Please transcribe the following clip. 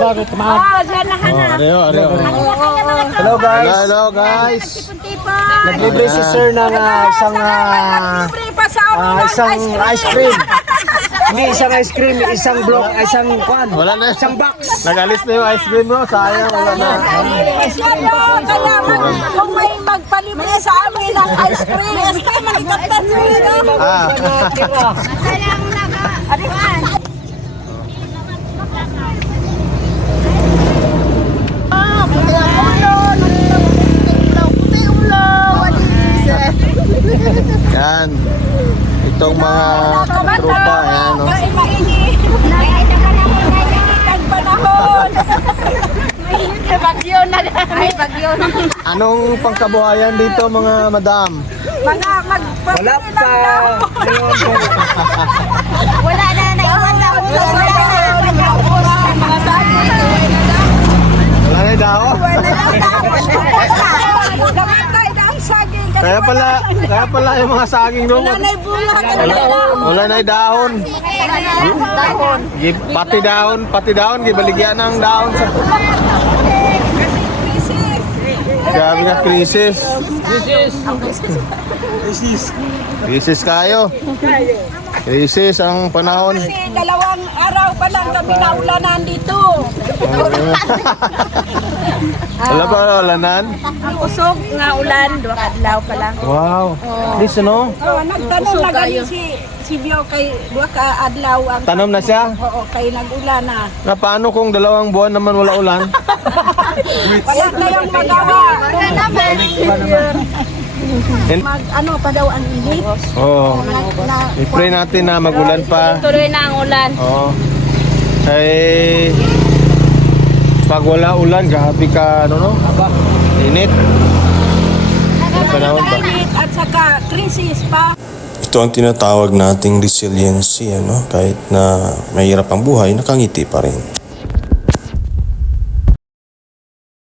Bakit kumain? Hello guys. Hello guys. Naglibre si sir ng isang ice cream. Hindi isang ice cream, isang block, isang kwan. Wala na. Isang box. Nagalis na yung ice cream mo. Sayang, wala na. Kung may magpalibre sa amin ng ice cream, maligatan sa ino. Yan. Itong mga tropa. Yan, no? Bagyo na ay bagyo na. Anong pangkabuhayan dito mga madam? Mga Wala pa. wala na naiwan na mga saging. Wala na yung dahon. Kaya pala yung mga saging doon. Wala na bunga. Wala na yung dahon. Pati dahon, gibaligyan ng dahon sa... Grabe nga, krisis. Krisis kayo. Krisis ang panahon. Kasi 2 araw pa lang kami naulanan dito. Wala ba ulanan? Ang usog nga ulan, 2 adlaw pa lang. Wow. Listen, no? Nagtanong na galing si Bio kay 2 ka adlaw ang Tanom na siya? oo, kay nag-ulan na. Na paano kung 2 buwan naman wala ulan? Wala tayong magawa. Ano pa daw ang init? Oo. I-pray natin na magulan pa. Tuloy na ang ulan. Oo. Ay, pag wala ulan, grabe ka, ano no? Init. Ang panahon ba? Init at saka krisis pa. Ito ang tinatawag nating resiliency, ano? Kahit na mahirap ang buhay, nakangiti pa rin.